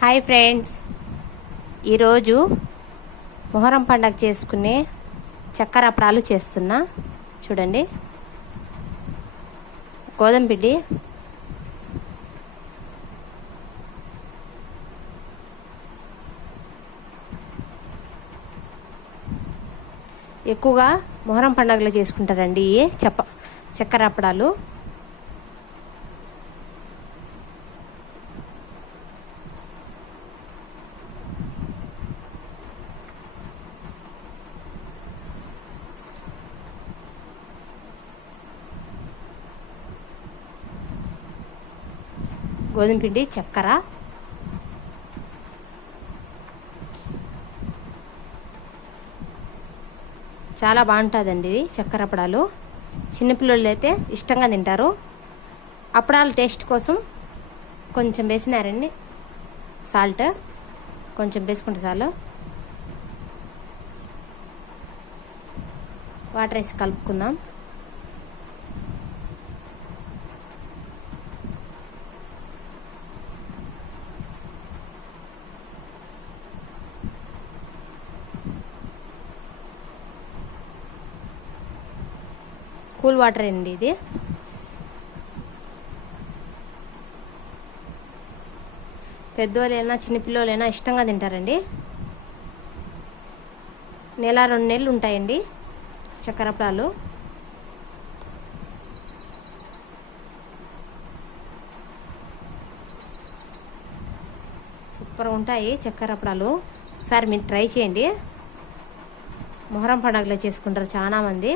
Hi friends. ఈరోజు మొహరం పండగ చేసుకునే చక్కెర అప్పడాలు చేస్తున్నా. చూడండి. గోధుమ పిండి. ఎక్కువగా మొహరం పండగలో చేసుకుంటారండి ఇవి చెప్ప చక్కెర అప్పడాలు గోధుమ పిండి చక్కెర. చాలా బాగుంటుందండి ఇది చక్కెర అప్పడాలు చిన్నపిల్లలు అయితే ఇష్టంగా తింటారు. అప్పడాల టేస్ట్ కోసం కొంచెం వేసినారండి. సాల్ట్ కొంచెం వేసుకుంటే చాలు. వాటర్ వేసి కలుపుకుందాం. కూల్ వాటర్ అండి ఇది. పెద్దోళ్ళైనా చిన్నపిల్లలైనా ఇష్టంగా తింటారండి. నెల రెండు నెలలు ఉంటాయండి చక్కెరపడాలు సూపర్గా ఉంటాయి చక్కెరపడాలు ఒకసారి మీరు ట్రై చేయండి. మొహరం పండుగలో చేసుకుంటారు చాలామంది.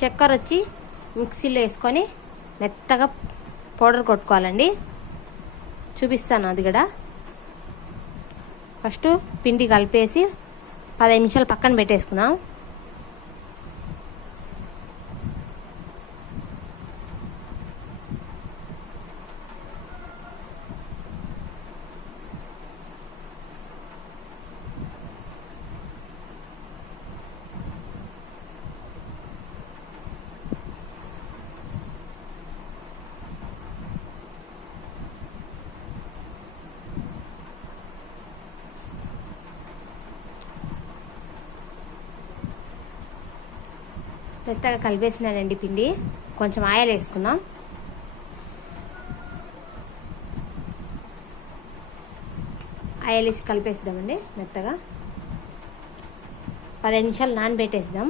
చక్కెర వచ్చి మిక్సీలో వేసుకొని మెత్తగా పౌడర్ కొట్టుకోవాలండి. చూపిస్తాను అది కూడా. ఫస్ట్ పిండి కలిపేసి పదహైదు నిమిషాలు పక్కన పెట్టేసుకుందాం. మెత్తగా కలిపేసినానండి పిండి. కొంచెం ఆయిల్ వేసుకుందాం. ఆయిల్ వేసి కలిపేసిద్దామండి మెత్తగా. పదిహేను నిమిషాలు నానబెట్టేద్దాం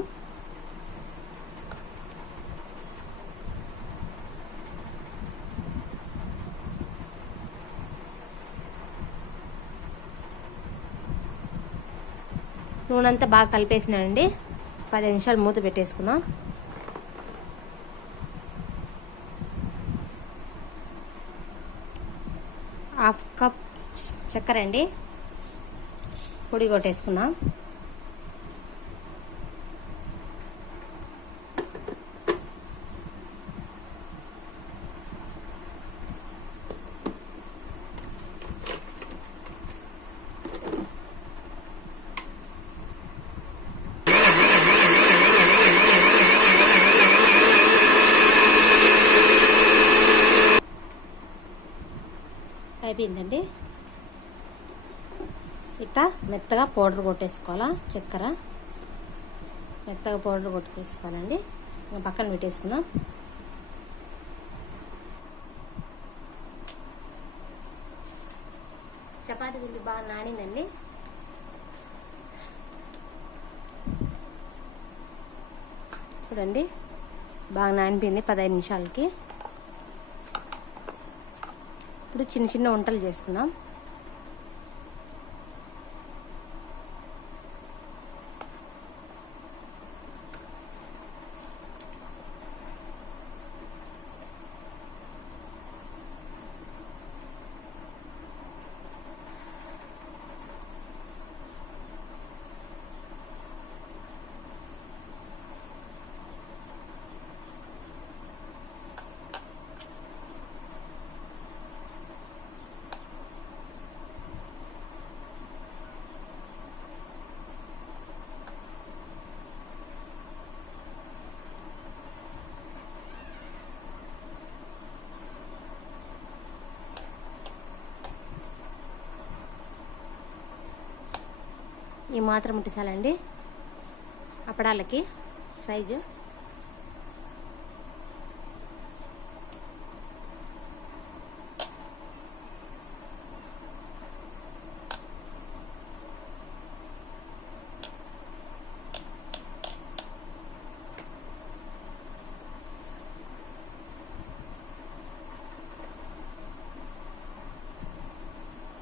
నూనె అంతా బాగా కలిపేసినానండి. పది నిమిషాలు మూత పెట్టేసుకుందాం. హాఫ్ కప్ చక్కెర అండి. పొడి కొట్టేసుకుందాం అయిపోయిందండి ఇట్లా మెత్తగా పౌడర్ కొట్టేసుకోవాలా? చక్కెర. మెత్తగా పౌడర్ కొట్టుకేసుకోవాలండి. ఇంకా పక్కన పెట్టేసుకుందాం. చపాతి పిండి బాగా నానిందండి. చూడండి బాగా నానిపోయింది పదహైదు నిమిషాలకి. ఇప్పుడు చిన్న చిన్న వంటలు చేసుకుందాం. ఈ మాత్రం ముట్టించాలండి అప్పడాలకి సైజు.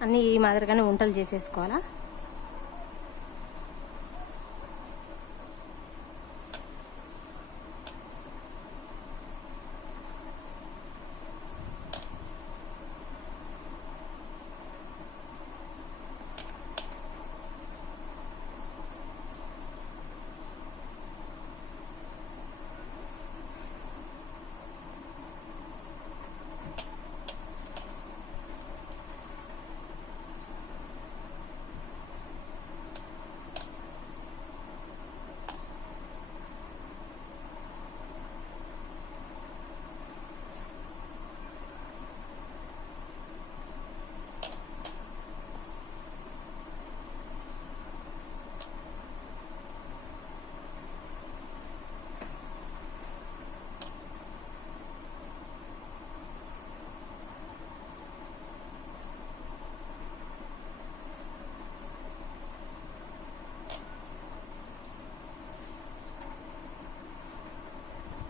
అన్నీ ఈ మాదిరిగానే వంటలు చేసేసుకోవాలా?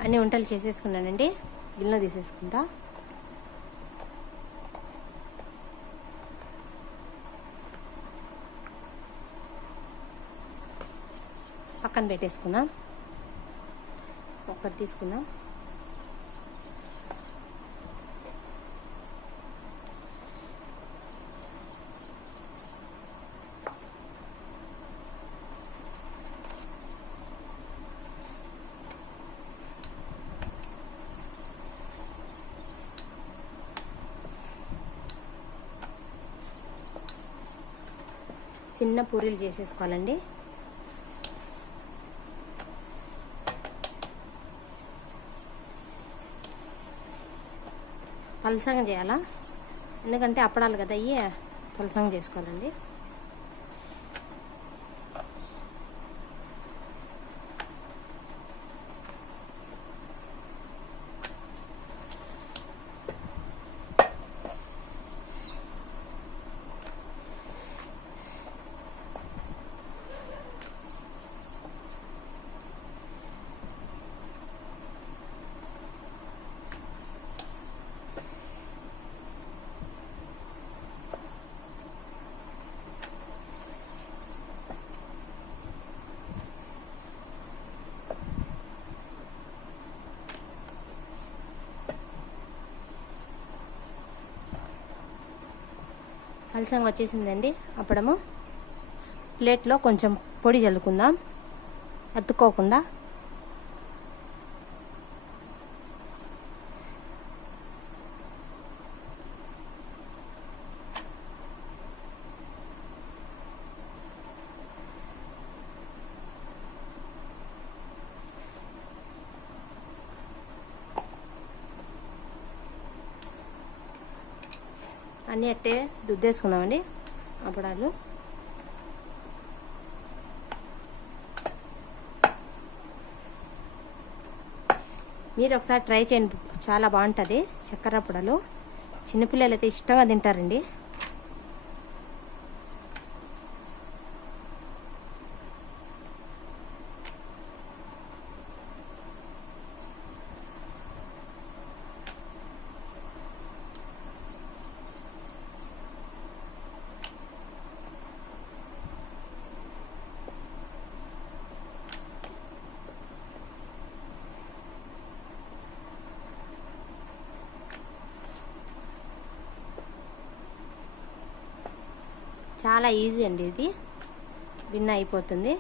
అన్ని వంటలు చేసేసుకున్నానండి. గిన్నెలో తీసేసుకుంటా. పక్కన పెట్టేసుకుందాం ఒకటి తీసుకుందాం చిన్న పూరీలు చేసేసుకోవాలండి. పలసంగా చేయాలా? ఎందుకంటే అప్పడాలి కదా అయ్యి పలసంగా చేసుకోవాలండి. పలసంగా వచ్చేసిందండి. అప్పుడము ప్లేట్లో కొంచెం పొడి చల్లుకుందాం. అతుక్కోకుండా అన్నీ అట్టే దుద్దేసుకుందామండి. అప్పడాలు మీరు ఒకసారి ట్రై చేయండి. చాలా బాగుంటుంది. చక్కెర అప్పడాలు చిన్నపిల్లలు అయితే ఇష్టంగా తింటారండి. చాలా ఈజీ అండి ఇది. విన్ అయిపోతుంది.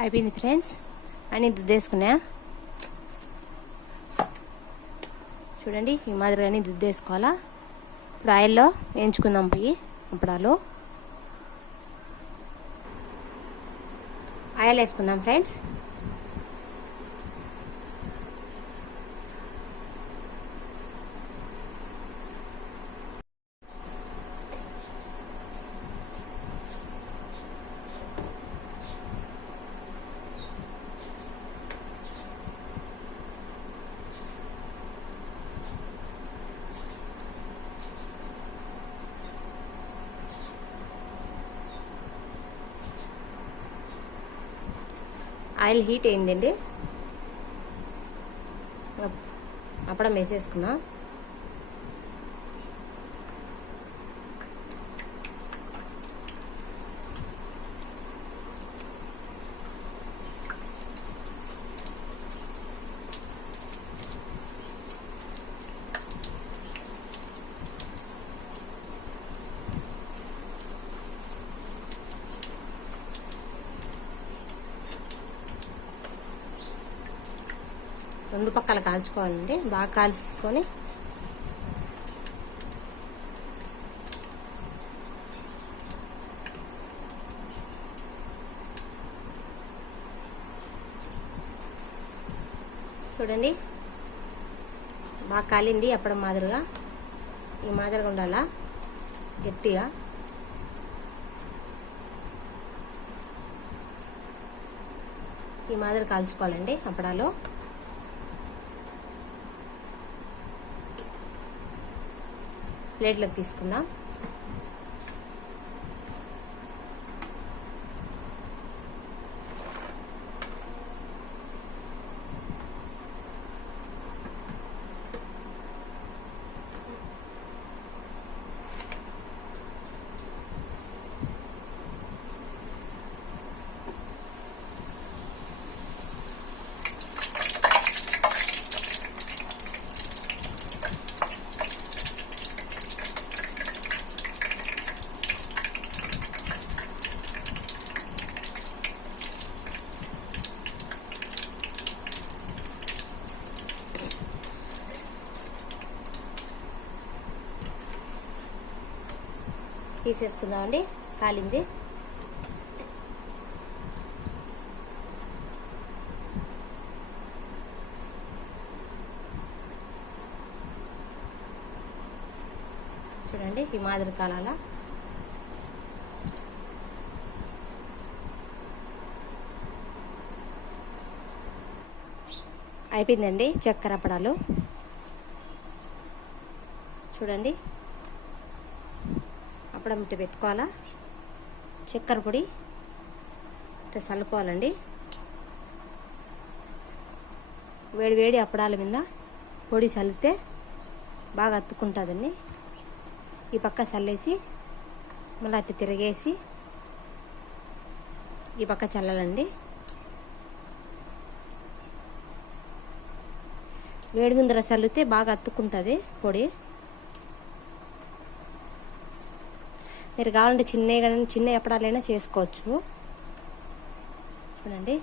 అయిపోయింది ఫ్రెండ్స్. అని దుద్దేసుకున్నా చూడండి ఈ మాదిరిగానే దుద్దేసుకోవాలా? ఇప్పుడు ఆయిల్లో వేయించుకుందాం పోయి అప్పడాలు. ఆయిల్ వేసుకుందాం ఫ్రెండ్స్. ఆయిల్ హీట్ అయిందండి. అప్పుడం వేసేసుకుందాం రెండు పక్కల కాల్చుకోవాలండి. బాగా కాల్చుకొని చూడండి. బాగా కాలింది అప్పడం మాదిరిగా. ఈ మాదిరిగా ఉండాలా? గట్టిగా. ఈ మాదిరి కాల్చుకోవాలండి అప్పడాలో. ప్లేట్లోకి తీసుకుందాం. తీసేసుకుందామండి. కాలింది. చూడండి ఈ మాదిరి కాలాల. అయిపోయిందండి చక్కెర అప్పడాలు చూడండి అప్పడం ఇటు పెట్టుకోవాలా? చక్కెర పొడి ఇట్లా చల్లుకోవాలండి వేడి వేడి అప్పడాల మీద పొడి చల్లితే బాగా అత్తుకుంటుందండి ఈ పక్క చల్లేసి మళ్ళీ అట్ట తిరిగేసి ఈ పక్క చల్లాలండి. వేడి ముందర చల్లితే బాగా అత్తుకుంటుంది పొడి. మీరు కావాలంటే కానీ చిన్న ఎప్పడాలైనా చేసుకోవచ్చు. చూడండి.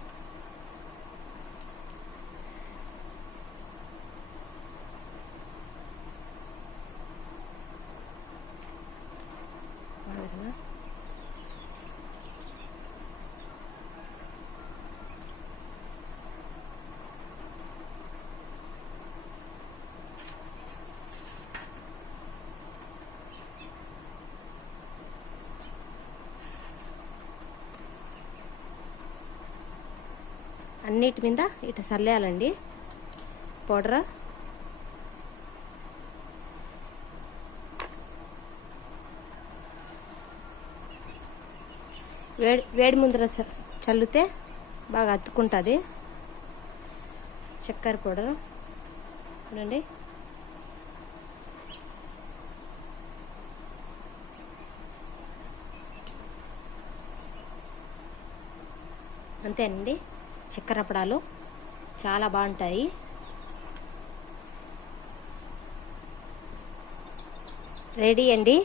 అన్నిటి మీద ఇట చల్లేయాలండి పౌడర్. వేడి వేడి ముందర చ- చల్లితే బాగా అతుక్కుంటుంది. చక్కెర పౌడర్. చూడండి అంతేనండి చక్కెర అప్పడాలు చాలా బాగుంటాయి. రెడీ అండి.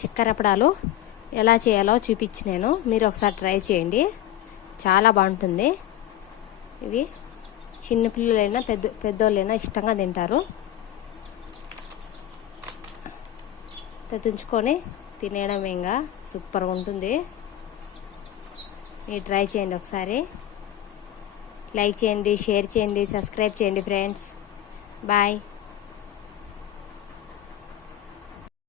చక్కెర అప్పడాలు ఎలా చేయాలో చూపించి నేను. మీరు ఒకసారి ట్రై చేయండి. చాలా బాగుంటుంది. ఇవి చిన్నపిల్లలైనా పెద్ద పెద్దోళ్ళైనా ఇష్టంగా తింటారు. తుంచుకొని తినేయడం ఇంకా సూపర్గా ఉంటుంది. మీరు ట్రై చేయండి ఒకసారి. లైక్ చేయండి షేర్ చేయండి సబ్స్క్రైబ్ చేయండి ఫ్రెండ్స్. బాయ్.